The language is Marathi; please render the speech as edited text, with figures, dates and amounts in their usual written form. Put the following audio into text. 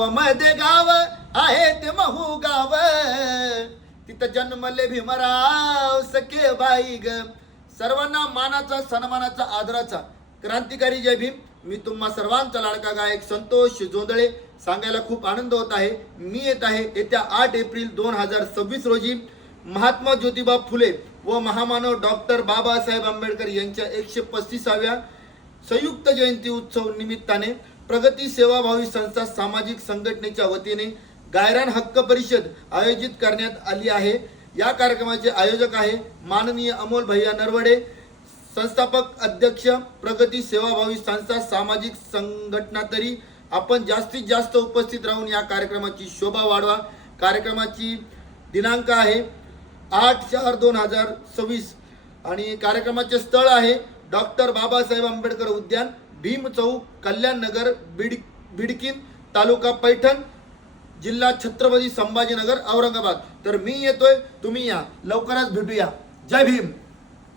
गावामध्ये गाव आहे ते महू गाव, तिथं जन्मले भीमराव सखे बाई ग. सर्वांना मानाचा, सन्मानाचा, आदराचा क्रांतिकारी जय भीम. मी तुम्हा सर्वांचा लाडका गायक संतोष जोंधळे. सांगायला खूप आनंद होत आहे. मी येत आहे येत्या 8 एप्रिल 2026 रोजी महात्मा ज्योतिबा फुले व महामानव डॉक्टर बाबासाहेब आंबेडकर यांच्या 135व्या संयुक्त जयंती उत्सव निमित्ताने प्रगती सेवाभावी संस्था सामाजिक संघटनेच्या वतीने गायरान हक्क परिषद आयोजित करण्यात आली आहे. या कार्यक्रमाचे आयोजक आहे माननीय अमोल भैया नरवडे, संस्थापक अध्यक्ष प्रगती सेवाभावी संस्था सामाजिक संघटना. तरी आपण जास्तीत जास्त उपस्थित राहून या कार्यक्रमाची शोभा वाढवा. कार्यक्रमाची दिनांक आहे 8/4/2026 आणि कार्यक्रमाचे स्थळ आहे डॉक्टर बाबासाहेब आंबेडकर उद्यान, भीम चौक, कल्याण नगर, बिडकीन, तालुका पैठण, जिल्हा छत्रपती संभाजीनगर, औरंगाबाद. तर मी येतोय, तुम्ही या. लवकरच भेटूया. जय भीम.